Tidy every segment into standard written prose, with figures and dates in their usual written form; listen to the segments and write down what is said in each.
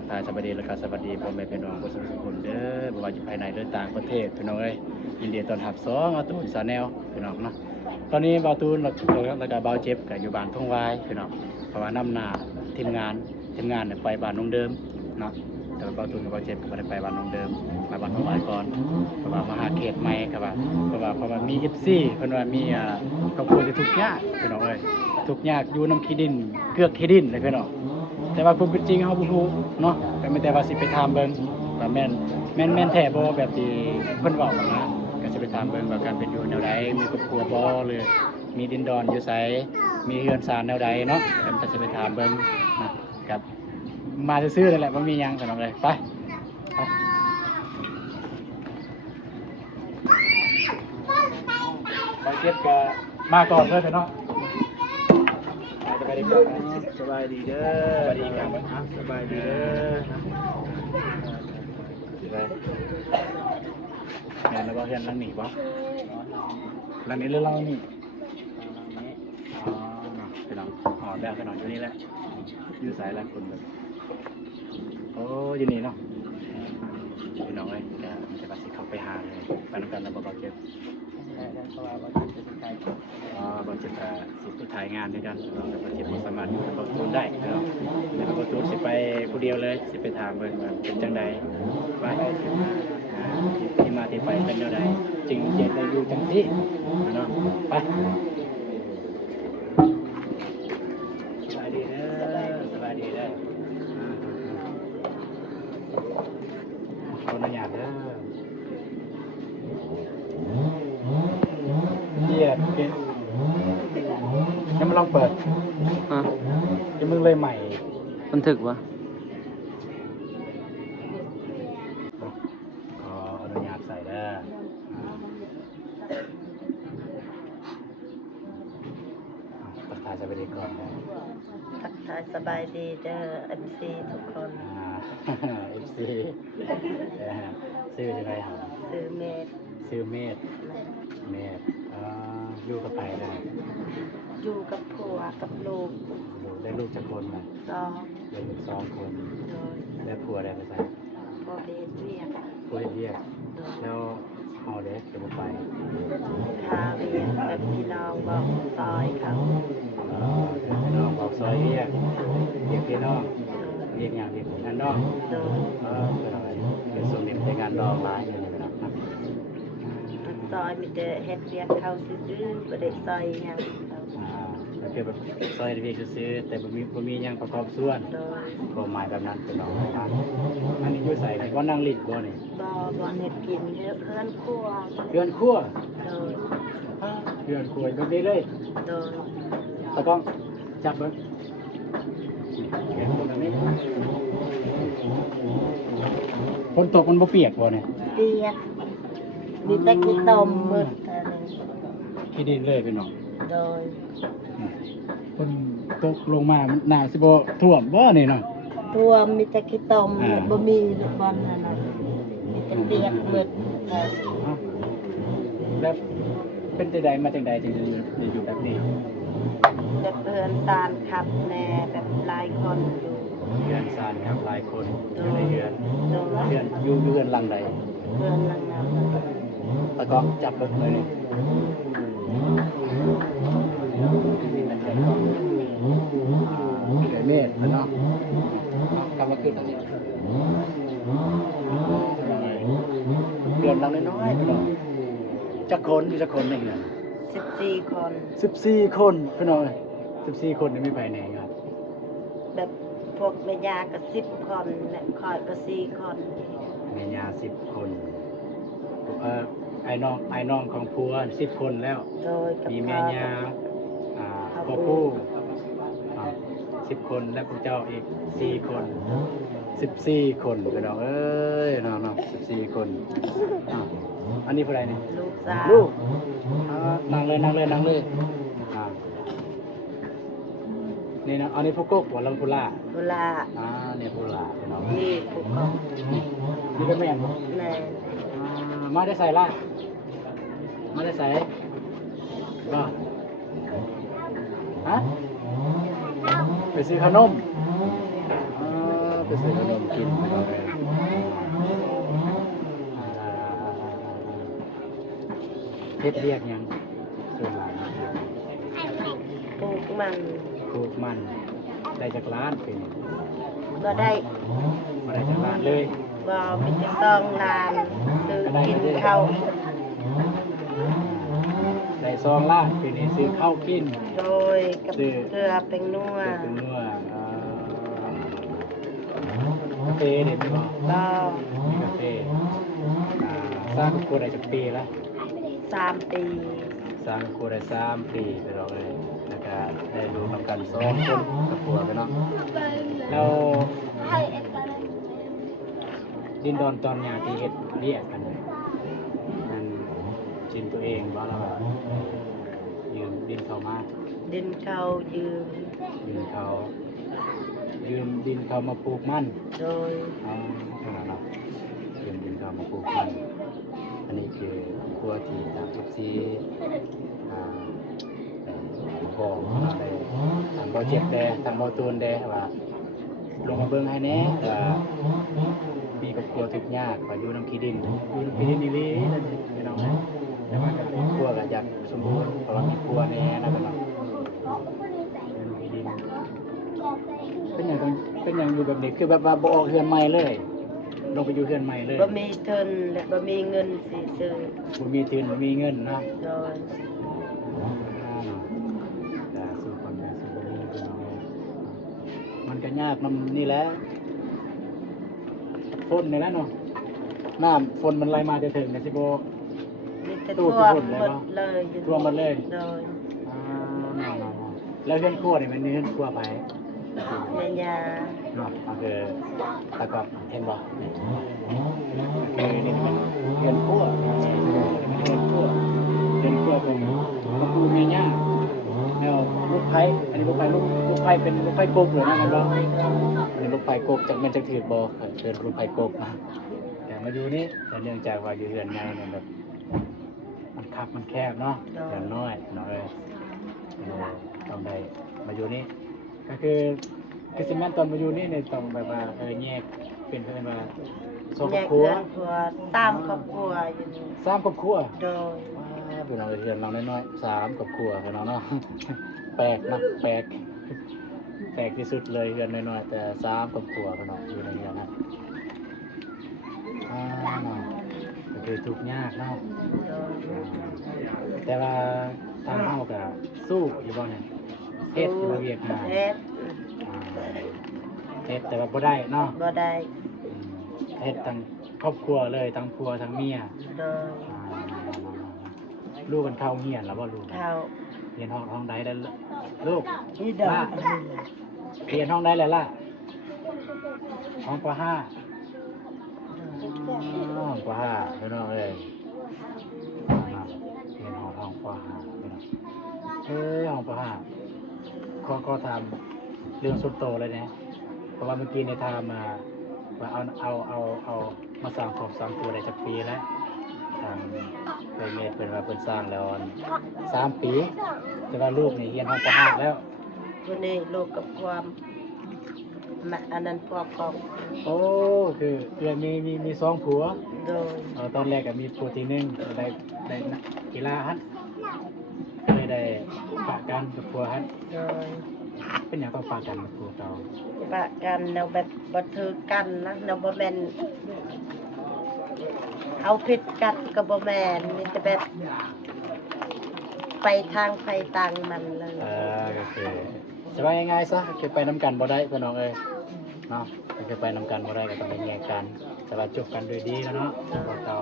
ทักทายสวัสดีและก็สวัสดีพ่อแม่พี่น้องผู้ชมทุกคนเด้อบ่ว่าจะภายในหรือต่างประเทศพี่น้องเอ้ยยินดีต้อนรับอาตูนชาแนลพี่น้องเนาะตอนนี้บ่าวตูนแล้วก็บ่าวเจ็บก็อยู่บ้านทุ่งวายพี่น้องเพราะว่านำหน้าทีมงานเนี่ยไปบ้านน้องเดิมเนาะแต่ว่าบ่าวตูนกับบ่าวเจ็บก็บ่ได้ไปบ้านน้องเดิมมาบ้านทุ่งวายก่อนเพราะว่ามาหาเขตใหม่ครับว่าเพราะว่ามี FC เพิ่นว่ามีครอบครัวที่ทุกข์ยากพี่น้องเอ้ยทุกข์ยากอยู่น้ำขี้ดินเกือกขี้ดินเลยพี่น้องแต่ว่าความเป็นจริงเฮาบ่รู้เนาะก็ไม่แต่ว่าสิไปถามเบิ่งว่าแม่นแท้บ่แบบที่เพิ่นเว้านะก็สิไปถามเบิ่งว่าการเป็นอยู่แนวใดมีครอบครัวบ่หรือมีดินดอนอยู่ไสมีเรือนศาลแนวใดเนาะก็จะไปถามเบิ่งนะกับมาซื่อๆนั่นแหละบ่มีหยังพี่น้องเอ้ยไปเก็บก็มาก่อนเด้อเนาะสบายดีครับสบายดีเด้อสบายดีครับสบายดีเด้อแม่นแล้วบ่เฮือนหลังนี้บ่หลังนี้หรือหลังนี้อ๋อพี่น้องอ๋อแล้วพี่น้องอยู่นี่แหละอยู่สายละคนแบบโอ้อยู่นี่เนาะพี่น้องเอ้ยก็จะว่าสิเข้าไปหาเลยไปนำกันแล้วบ่เก็บเพราะว่าบ่เก็บจะถ่ายบ่เก็บสิไปถ่ายงานด้วยกันแต่บ่เก็บบ่สามารถอยู่กับบ่ตูนได้เนาะแล้วบ่ตูนสิไปผู้เดียวเลยสิไปถามเบิ่งว่าเป็นจังได๋ว่าที่มาที่ไปเป็นแนวใดจึงเฮ็ดได้อยู่จังซี่เนาะไปสบายดีเด้อสบายดีเด้อขออนุญาตเด้อเดี๋ยวยังไม่ลองเปิดยังมึงเลยใหม่บันทึกวะขออนุญาตใส่ได้ทักทายสวัสดีก่อนทักทายสบายดีเด้อ MC ทุกคน FC ซื้อจะได้หรอซื้อเมดอยู่กับไปได้อยู่กับผัวกับลูกได้ลูกจากคนมั้ยได้ลูก2คนแล้วผัวได้ไปใส่ผัวเฮ็ดเวียกแล้วเอาเด็กจะมาไปหาเวียกแบบพี่น้องบอกซอยเขาพี่น้องบอกซอยเรียกพี่น้องเรียกอย่างเรียกงานดองเป็นอะไรเป็นส่วนหนึ่งในงานดองร้ายอย่างนี้นะครับซอยมีแต่เฮ็ดเวียกเขาซื้อบ่ได้ซอยหยังก็คือแบบซอยเรียกซื้อแต่บ่มีหยังประกอบส่วนความหมายแบบนั้นเป็นน้องนะครับอันนี้อยู่ใส่บ่นั่งลิ้นบ่นี่บ่เฮ็ดกินเพื่อนครัวเพื่อนครัวแบบนี้เลยตะก้องจับเบิ่งฝนตกมันบ่เปียกบ่เนี่ยเปียกมีแต่ขี้ตมมืดขี้ดินเลยพี่น้องโดยฝนตกลงมาหน้าสิบ่ท่วมบ่นี่เนาะท่วมมีแต่ขี้ตมบ่มีลูกบอลนั่นน่ะมีแต่เปียกมืดแล้วเป็นจังได๋มาจังได๋จึงอยู่แบบนี้แบบเพื่อนซานขับแน่แบบหลายคนอยู่เพื่อนซานครับหลายคนอยู่ในเรือนอยู่เรือนหลังใดเพื่อนหลังนั้นแล้วก็จับเบิ่งเลยนี่เมฆเนาะกำลังขึ้นตรงนี้เรือนหลังน้อยๆเนาะจักคนนี่ไง14 คน14 คนพี่น้อง14 คนนี่มีภายในครับแบบพวกแม่ยาก็10 คนและคอยก็4 คนแม่ยา10 คนไอ้น้องของผัว10 คนแล้วมีแม่ยาพ่อผู้10 คนและพวกเจ้าอีก4 คน14 คนพี่น้องเอ้ยเนาะ14 คนอันนี้ผู้ใดนี่ลูกสาวลูกนั่งเลยนี่นะอันนี้ผู้กกหัวลำพูล่าเนี่ยพูล่าพี่น้องนี่ผู้กกนี่เป็นแม่มาได้ใส่ล่ะมาได้ใส่ก็ไปซื้อขนม ก็ซื้อขนมกินพี่น้องเลยเฮ็ดเรียกหยังส่วนหลาย ปลูกมัน ปลูกมันได้จากร้านเป็น บ่ได้ มาได้จากร้านเลย บ่มีแต่ต้องลานซื้อกินข้าว ได้ซองล้านเป็นนี่ซื้อข้าวกิน โดยกับเกลือเป็นนัว เป็นนัวกาแฟเด็ดบ่ ก็ มีกาแฟสร้างครอบครัวได้จากปีแล้ว 3 ปี สร้างครอบครัวได้3 ปีไปแล้วเลยแล้วก็ได้ดูนำกัน2 คนกับครัวไปเนาะแล้วดินดอนตอนอย่างที่เฮ็ดเรียกกันเนี่ยมันชินตัวเองบ่แล้วก็ยืมดินเข้ามา ดินข้าวยืม ยืมเขายืมดินเขามาปลูกมัน โดย ขนาดนั้นยืมดินเขามาปลูกมันอันนี้คือครัวที่ทางทุกซีบอกอะไรทางบ่เจ็บแดทางบ่ตูนแดว่าลงมาเบิ่งให้แหน่ว่ามีครอบครัวทุกข์ยากว่าอยู่น้ำขี้ดินอยู่น้ำขี้ดินนี่เลยนั่นเองพี่น้องนะแต่ว่าก็ครอบครัวก็อยากสมบูรณ์เพราะว่ามีครัวแหน่นะพี่น้องอยู่น้ำขี้ดินเป็นอย่างต้องเป็นอย่างอยู่แบบนี้คือแบบว่าบ่ออกเรือนใหม่เลยลงไปอยู่เรือนใหม่เลย บ่มีทุนและบ่มีเงินสิซื้อ บ่มีทุนบ่มีเงินเนาะ โดย แต่สู่ความยากสู่บ่มีพี่น้องมันก็ยากนำนี่แหละฝนนี่แหละเนาะน้ำฝนมันไหลมาจะถึงนะสิบ่ มีแต่ ตู้ ท่ว ที่ ม ฝุ่นเลย หมด เนาะ เลยอยู่ ท่วมหมดเลย โดย แล้วเรื่องครัวนี่มันมีเรื่องครัวไป แม่ยา เนาะก็คือตะกอบเห็นบ่คือนี่มันเรื่องครัวเรื่องครัวเป็นกระปูแม่ย่าแนวลูกไผ่อันนี้ลูกไผ่ลูกไผ่เป็นลูกไผ่กบเลยนะมันบ่อันนี้ลูกไผ่กบจากมันจะถือบ่เดินลูกไผ่กบนะแต่มาอยู่นี่แต่เนื่องจากว่าอยู่เรือนใหญ่เนี่ยแบบมันคับมันแคบเนาะอย่างน้อยเนาะต้องได้มาอยู่นี่ก็คือสิแม่นตอนมาอยู่นี่เนี่ยต้องแบบว่าแยกเป็นเพิ่นว่าสองค แย รอบ ก ครัว เงินครัวตามครอบครัวอยู่นี่ 3ครอบครัว โดย พี่น้องเรือนเราน้อยๆ3ครอบครัวพี่น้องเนาะ แปลกนะแปลกที่สุดเลยเรือนน้อยๆแต่3ครอบครัวพี่น้องอยู่ในเรือนนะเนาะก็คือทุกข์ยากเนาะ โดย แต่ว่าทางเฮาก็สู้อยู่บ่เนี่ยเฮ็ดอยู่บ่เวียกงาน เฮ็ด เฮ็ดแต่ว่าบ่ได้เนาะ บ่ได้ เฮ็ดทั้งครอบครัวเลยทั้งผัวทั้งเมีย โดย ลูกกันเข้าเฮียนแล้วบ่ลูก ข้าว เรียนห้องใดแล้วลูก นี่ดอก เรียนห้องใดแล้วล่ะห้องป .5 ห้องป .5 พี่น้องเอ้ยเรียนห้องป .5 พี่น้องห้องป .5 ก็ทำเรื่องสุดโตเลยเนี่ยเพราะว่าเมื่อกี้ในทำมาว่าเอามาสร้างครอบสร้างตัวได้จักปีแล้วทางเคยเมตเป็นว่าเพิ่นสร้างแล้ว3 ปีแต่ว่าลูกนี่เรียนห้องป .5 แล้ว วันนี้ลูกกับความอันนั้นพวกของ โอ้คือเรียนมี2ผัว โดย ตอนแรกก็มีผัวที่1ได้นักกีฬาฮั่นเลยได้ปะกันกับผัวฮั่น โดย เป็นหยังต้องปะกันกับผัวเก่า ปะกันแนวแบบบ่ถือกันนะแนวบ่แม่นเอาผิดกันก็บ่แม่นมีแต่แบบไปทางไฟตังมันเลย ก็คือจะว่าง่ายๆซะก็คือไปน้ำกันบ่ได้พี่น้องเอ้ยเนาะก็คือไปน้ำกันบ่ได้ก็ต้องไปแยกกันแต่ว่าจบกันด้วยดีแล้วเนาะผัวเก่า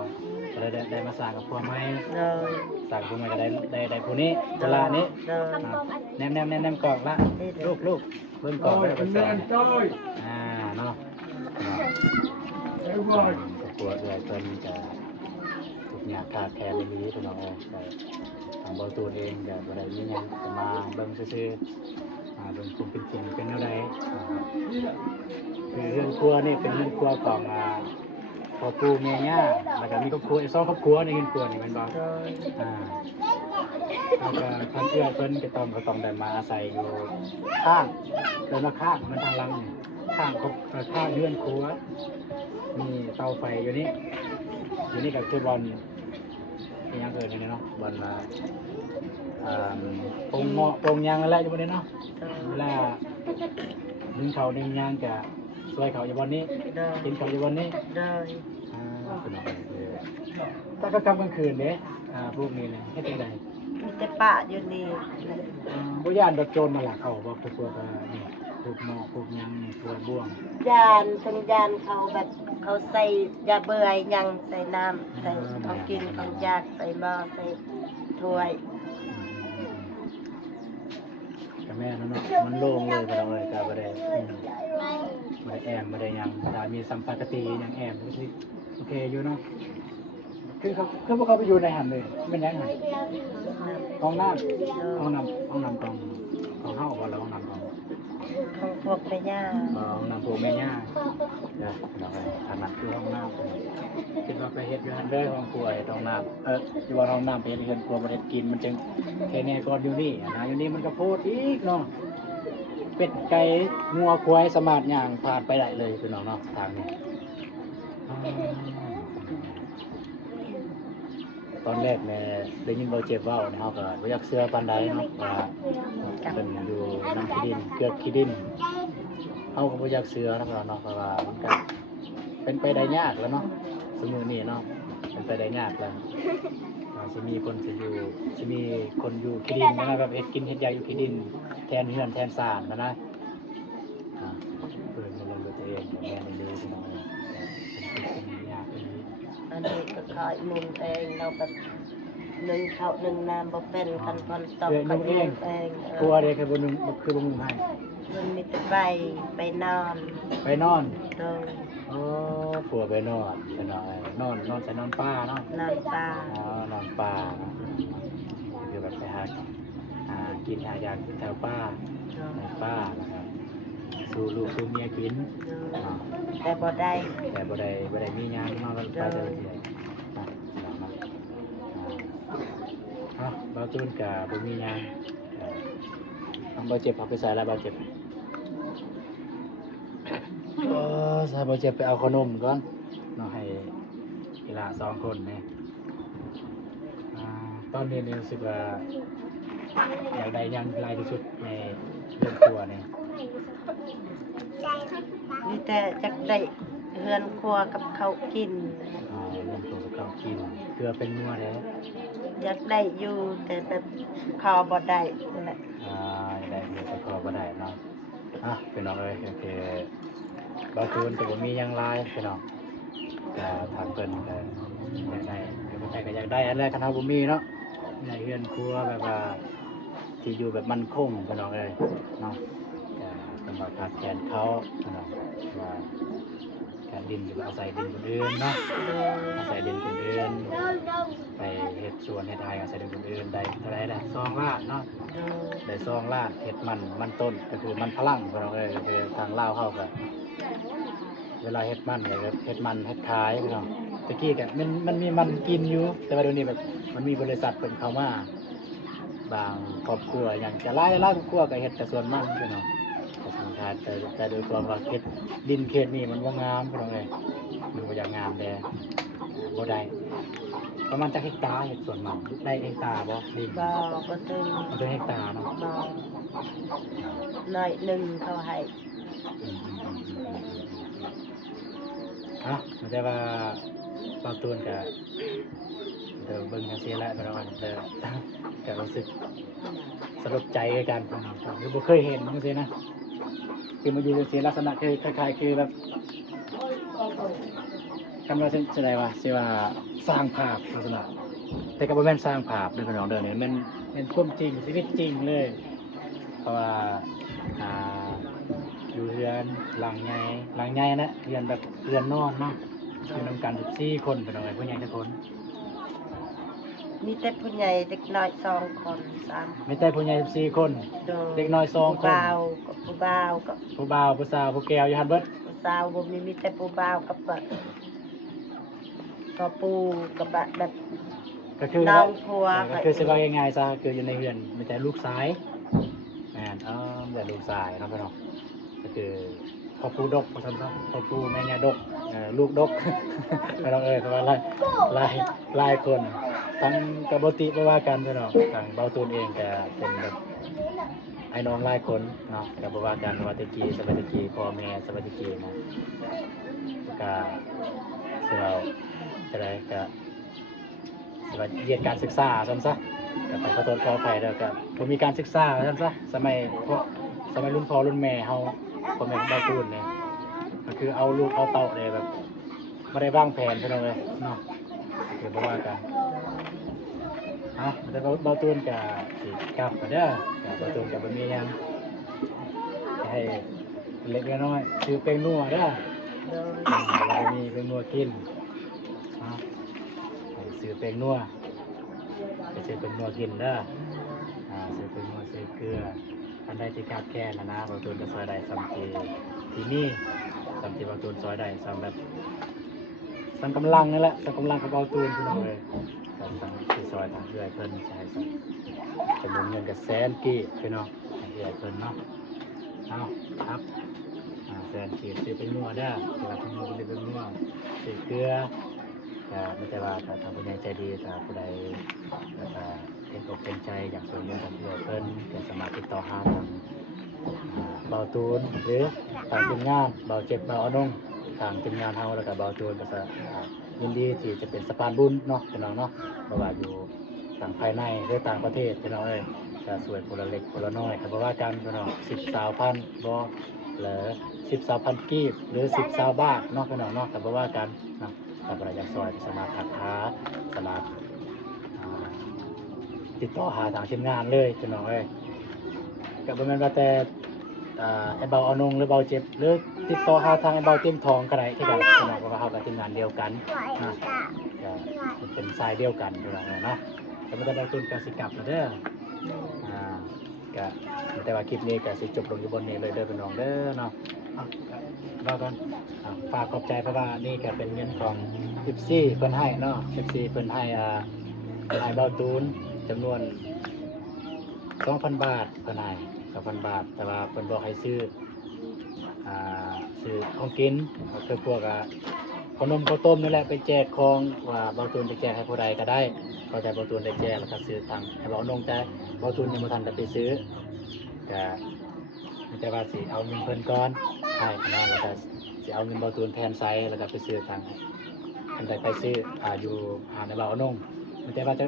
ก็เลยได้มาสร้างกับผัวใหม่ เลย สร้างผัวใหม่ก็ได้ผู้นี้เวลานี้ เลย แนมกล่องละลูกเบิ่งกล่องแล้วก็สอนเนาะปวดเลยจนจะทุกอย่างขาดแคลนเลยนี้พี่น้องเอ้ยทางบอลตูนเองก็บ่ได้มีหยังจะมาเบิ่งซื่อๆเบิ่งคุมเป็นจริงเป็นอะไรคือเรื่องครัวนี่เป็นเรื่องครัวของพ่อปู่แม่ย่าแล้วก็มีครอบครัวอีก2ครอบครัวในเรือนครัวนี่แม่นบ่ เลย แล้วก็ทางเอื้อเพิ่นก็ต้องได้มาอาศัยอยู่ข้างเดินมาข้างมันทางหลังนี่ ข้างเขาข้างเรือนครัวมีเตาไฟอยู่นี่ก็คือบอลนี่ยังเกิดนี่เนาะบอลมาปงเงาะปงยางอะไรอยู่บนนี้เนาะเวลาดึงเขาดึงยางจะซอยเขาอยู่บนนี้กินเขาอยู่บนนี้เป็นอะไรถ้าก็กลางคืนเนี่ยพวกนี้เนี่ยให้เป็นไร มีแต่ปะอยู่นี่ ผู้ย่านโดนโจรมาหลักเขาบอกพวกนี่พวกหมอพวกยังนี่พวกบ่วง ยานทั้งยานเขาแบบเขาใส่ยาเบื่อยังใส่น้ำใส่เขากินของยากใส่หม้อใส่ถ้วย กับแม่นั่นเนาะมันโล่งเลยไปเลยกับประเดี๋ยวมาได้แอมมาได้ยังแต่มีสัมปกติยังแอมโอเคอยู่เนาะคือพวกเขาไปอยู่ในหันเลยเป็นยังไงห้องน้ำของเฮาบ่แล้วห้องน้ำของ ของพวกแม่ย่า ห้องน้ำพวกแม่ย่าเด้อเราไปถนัดคือห้องน้ำคิดว่าไปเฮ็ดอยู่หันเด้อห้องครัวห้องน้ำอยู่ว่าห้องน้ำไปเฮ็ดเรือนครัวบ่ได้กินมันจึงแค่นี้ก่อนอยู่นี่นะอยู่นี่มันก็โพดอีกเนาะเป็ดไก่งัวควายสามารถย่างผ่านไปได้เลยพี่น้องเนาะทางนี้ตอนแรกแม่ได้ยินเบาเจ็บเว้าเฮาก็บ่อยากเชื่อปานใดเนาะว่าเพิ่นอยู่น้ำขี้ดินเกือกขี้ดินเฮาก็บ่อยากเชื่อเนาะเนาะเพราะว่ามันก็เป็นไปได้ยากแล้วเนาะสมื้อนี้เนาะเป็นไปได้ยากแล้วสิมีคนอยู่ขี้ดินนะแบบเฮ็ดกินเฮ็ดยาอยู่ขี้ดินแทนเฮือนแทนศาลนะเปิดมาลงตัวเองแม่นเลยพี่น้องเป็นยากอี อันนี้ก็คอยมุนเองเราแบบนึ่งข้าวนึ่งน้ำบ่เป็นคันพอนตอกก็นึ่งเอง กลัวเด็กคือบนนึงคือบนนึงให้ มันมีแต่ใบไปนอน ไปนอน โดย โอ้ผัวไปนอนใส่นอนป้าเนาะ นอนตาน อนป้าคือแบบไปหากินหายาแถวป้า โดย ในป้านะครับสู่ลูกสู่เมียกิน แต่บ่ได้ แต่บ่ได้มีงานมาไปแต่ละทีบาจูนกับบ่มีงานบาเจ็บเอาไปใส่แล้วบาเจ็บใส่บาเจ็บไปเอาขนมก่อนเนาะให้กีฬา2 คนเนี่ยตอนนี้รู้สึกว่าอยากได้ยังลายที่สุดในเรื่องตัวเนี่ย มีแต่จักได้เฮือนครัวกับเขาวกิน เรื่องตัวกับเขากินเกลือเป็นนัวแล้ว อยากได้อยู่แต่แบบขอบ่ได้นั่นแหละ ได้เดี๋ยวไปขอบ่ได้เนาะพี่น้องเอ้ยโอเคบาจูนแต่บ่มียังลายพี่น้องก็ถามเพิ่นก็อยากได้เดี๋ยวบ่ได้ก็อยากได้อันแรกคันเฮาบ่มีเนาะในเฮือนครัวแบบว่าที่อยู่แบบมั่นคงพี่น้องเอ้ยเนาะก็เป็นว่าขาดแคลนเขาพี่น้องว่าการดินอยู่อาศัยดินคนอื่นเนาะอาศัยดินคนอื่นไปเฮ็ดสวนเฮ็ดไร่อาศัยดินคนอื่นได้เท่าไหร่ล่ะ2 ล้านเนาะได้2 ล้านเฮ็ดมันต้นก็คือมันฝรั่งพี่น้องเอ้ยก็คือทางลาวเฮาก็เวลาเฮ็ดมันก็เฮ็ดมันเฮ็ดขายพี่น้องตะกี้ก็มันมีมันกินอยู่แต่ว่าเดี๋ยวนี้แบบมันมีบริษัทเพิ่นเข้ามาบางครอบครัวอย่างจะหลายครอบครัวก็เฮ็ดแต่ส่วนมันพี่น้องก็สำคัญแต่โดยความว่าเฮ็ดดินเขตนี้มันบ่งามพี่น้องเอ้ยมันบ่อย่างงามแดบ่ได้ประมาณจักเฮกตาร์เฮ็ดส่วนมันได้เฮกตาร์บ่ดิน บ่บ่ถึง มันเป็นเฮกตาร์เนาะ บ่น้อยหนึ่งเขาให้ มันจะว่าบางตัวกับเดี๋ยวเบิ่งกันเสียแล้วพี่น้องเดี๋ยวก็รู้สึกสลดใจกันพี่น้องคือบ่เคยเห็นจังซี่นะคือมาอยู่จังซี่ลักษณะคือคล้ายๆคือแบบคำว่าสิได้ว่าสิว่าสร้างภาพลักษณะแต่ก็บ่แม่นสร้างภาพเด้อพี่น้องเด้อนี่มันเป็นความจริงชีวิตจริงเลยเพราะว่าอยู่เรือนหลังใหญ่นะเรือนแบบเรือนนอนเนาะอยู่นำกัน14 คนพี่น้องเอ้ยผู้ใหญ่ทุกคน มีแต่ผู้ใหญ่เด็กน้อย2 คน3 ไม่ใช่ผู้ใหญ่14 คนเด็กน้อย2 คน ผู้บ่าวกับ ผู้บ่าวผู้สาวผู้แก้วอยู่หั่นเบิด ผู้สาวบ่มีแต่ผู้บ่าวกับก็ปูกับแบบ ก็คือ น้องผัว ก็คือสิว่าง่ายๆซะคืออยู่ในเรือนมีแต่ลูกชายแม่นแต่ลูกชายเนาะพี่น้องก็คือ พ่อปู่ดกพ่อท่านพ่อปู่แม่ย่าดกลูกดก ไปน้องเพราะว่าหลายคนทั้งกบติบ่ว่ากันพี่น้องทางเบาตูนเองก็เป็นแบบไอ้น้องหลายคนเนาะก็บ่ว่ากันว่าแตะกี้สมัยแตะกี้พ่อแม่สมัยแตะกี้นะก็สิเราจะได้ก็สิว่าเรียนการศึกษาซั่นซะก็ต้องขอโทษขออภัยแล้วก็บ่มีการศึกษาซั่นซะสมัยรุ่นพ่อรุ่นแม่เฮาพ่อแม่เบาตูนเนี่ยก็คือเอาลูกเอาเต้าเลยแบบบ่ได้วางแผนพี่น้องเอ้ยเนาะเดี๋ยวบ่ว่ากันแต่เบาตูนกับสิกลับมาเด้อเบาตูนกับบ่มีหยังให้เล็กน้อยซื้อเป็งนัวเด้อเรามีเป็งนัวกินซื้อเป็งนัวไปซื้อเป็งนัวกินเด้อซื้อเป็งนัวซื้อเกลืออันใดที่ขาดแคลนนะเบาตูนก็ซอยได้ซ้ำที่นี่ซ้ำที่เบาตูนซอยได้ซ้ำแบบซ้ำกำลังนี่แหละซ้ำกำลังกับเบาตูนพี่น้องเลยการสั่งที่ซอยทางเรื่อยเพิ่นใช้จำนวนเงินกับ100,000กีบพี่น้องทางเรื่อยเพิ่นเนาะเอาครับ100,000กีบซื้อเป็นนัวเด้อเวลาทำนัวเป็นนัวซื้อเกลือไม่ใช่ว่าถ้าผู้ใหญ่ใจดีถ้าผู้ใดเป็นอกเป็นใจอยากช่วยเหลือทางเรื่อยเพิ่นก็สามารถติดต่อหาทางเบาตูนหรือทางทีมงานเบาเจ็บเบาอนงทางทีมงานเฮาแล้วก็เบาตูนก็จะยินดีที่จะเป็นสะพานบุญเนาะพี่น้องเนาะเพราะว่าอยู่ต่างภายในหรือต่างประเทศพี่น้องจะสวยคนละเล็กคนละน้อยก็บอกว่ากันพี่น้อง10,000บ่หรือ10,000กีบหรือ10,000 บาทเนาะพี่น้องเนาะก็บอกว่ากันเนาะถ้าใครอยากซอยสามารถทักหาสามารถติดต่อหาทางทีมงานเลยพี่น้องก็บ่แม่นว่าแต่ไอ้เบาอนงหรือเบาเจ็บหรือติดต่อหาทางไอ้เบาเตียงทองก็ได้ที่กันพี่น้องเพราะว่าเฮาก็ทีมงานเดียวกันนะก็เป็นสายเดียวกันพี่น้องเนาะแต่มันจะได้ตุนการสิกลับมาเด้อก็แต่ว่าคลิปนี้ก็สิจบลงอยู่บนนี้เลยเด้อพี่น้องเด้อเนาะว่ากันฝากขอบใจเพราะว่านี่ก็เป็นเงินของ14เพิ่นให้เนาะ14เพิ่นให้ให้เบาตูนจำนวน 2,000 บาทเพิ่นให้ 2,000 บาทแต่ว่าเพิ่นบอกให้ซื้อของกินก็คือพวกขนมข้าวต้มนี่แหละไปแจกของว่าเบาตูนไปแจกให้ผู้ใดก็ได้ก็แต่เบาตูนได้แจกแล้วก็ซื้อทางให้เบาอนงแต่เบาตูนยังบ่ทันได้ไปซื้อก็มีแต่ว่าสิเอาเงินเพิ่นก่อนให้นะแล้วก็สิเอาเงินเบาตูนแทนไซแล้วก็ไปซื้อทางคันใดไปซื้ออยู่ในเบาอนงมีแต่ว่าจะ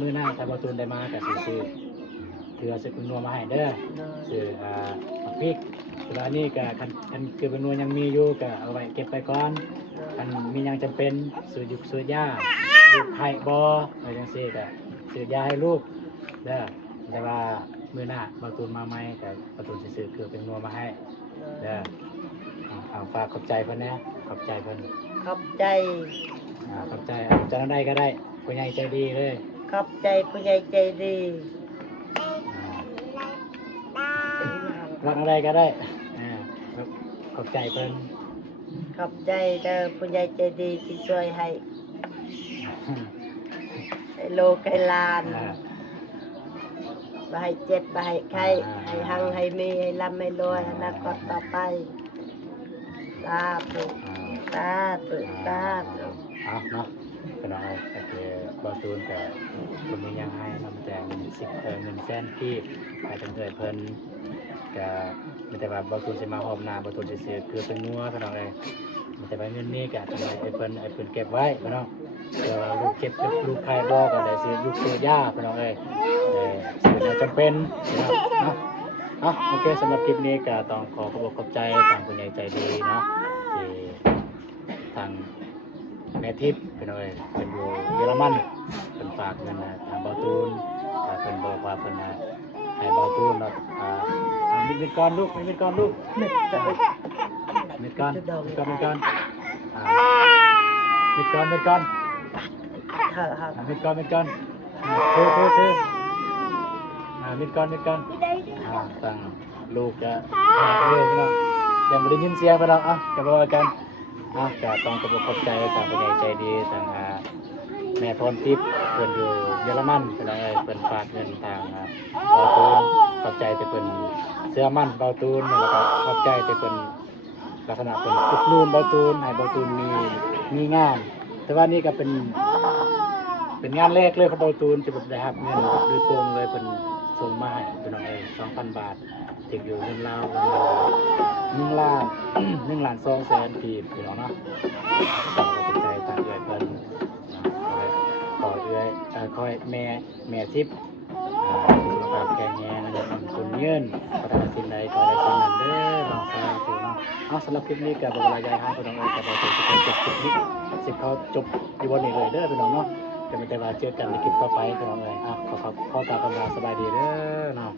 มื้อหน้าถ้าเบาตูนได้มาก็สิซื้อเกลือซื้อนัวมาให้เด้อซื้อพริกเวลานี้ก็คันเกลือนัวยังมีอยู่ก็เอาไว้เก็บไปก่อนคันมียังจำเป็นซื้อยุกซื้อยาลูกให้บ่อะไรจังซี่ก็ซื้อยาให้ลูกเด้อแต่ว่ามื้อหน้าเบาตูนมาใหม่ก็เบาตูนสิซื้อเกลือเป็นนัวมาให้เด้อฝากขอบใจเพิ่นนะขอบใจเพิ่นขอบใจขอบใจจะได้ก็ได้ผู้ใหญ่ใจดีเลยขอบใจผู้ใหญ่ใจดีรักอะไรก็ได้ขอบใจเพิ่นขอบใจเด้อผู้ใหญ่ใจดีที่ช่วยให้โลกให้ลานบ่ให้เจ็บบ่ให้ไข้ให้หังให้มีให้ร่ำให้รวยอนาคตต่อไปสาธุสาธุสาธุเนาะก็น้อยก็คือบอตูนแต่คนนี้ยังให้นำแต่เงิน100,000กีบไปตั้งแต่เพิ่นก็มีแต่ว่าบอตูนสิมาหอมหน้าบอตูนสิซื้อคือเป็นนัวพี่น้องมีแต่ว่าเงินนี้ก็ทำไมไอ้เพิ่นเก็บไว้พี่น้องเดี๋ยวลูกเก็บลูกใครบ่ก็ได้ซื้อยุกซื้อยาพี่น้องซื้อจำเป็นเนาะโอเคสำหรับคลิปนี้ก็ต้องขอบใจทางผู้ใหญ่ใจดีเนาะที่ทางแม่ทิพย์เป็นอยู่เยอรมันเป็นฝากเงินทางเบาตูนเป็นบอกว่าเป็นให้เบาตูนมีก้อนลูกมีก้อนลูกมีก้อนมีก้อนมีก้อนมีก้อนมีก้อนมีก้อนมีก้อนคือมีก้อนมีก้อนตั้งลูกจะเรื่องเนาะยังไม่ได้ยินเสียงไปหรอกจะบอกกันก็ต้องขอบใจทางผู้ใหญ่ใจดีทางแม่พรทิพย์เพิ่นอยู่เยอรมันเป็นฝากเงินทางเบาตูนขอบใจแต่เพิ่นเสื้อมั่นเบาตูนแล้วก็ขอบใจแต่เพิ่น ลักษณะเป็นอุดหนูนเบาตูนให้เบาตูนมีงาน แต่ว่านี่ก็เป็นงานแรกเลยของเบาตูนจะแบบได้รับเงินโดยตรงเลยเป็นส่งมาให้พี่น้องเอ้ย 2,000 บาทถึงอยู่เงินลาว1 ล้าน 1 ล้าน2แสนกีบพี่น้องเนาะขอบคุณใจทางเอื้อยเพิ่นขอเอื้อยขอให้แม่ทิพย์สุขภาพแข็งแรงนะครับคนเงินประทานสิ่งใดขอได้สิ่งนั้นเด้อน้องสาวถูกเนาะเอาสำหรับคลิปนี้กับเวลายายห้างพี่น้องเอ้ยกับเราจะจบคลิปนี้สิเขาจบอยู่บนนี้เลยเด้อพี่น้องเนาะจะไม่ได้ว่าเจอกันในคลิปต่อไปพี่น้องเอ้ยขอกล่าวคำลาสบายดีเด้อเนาะ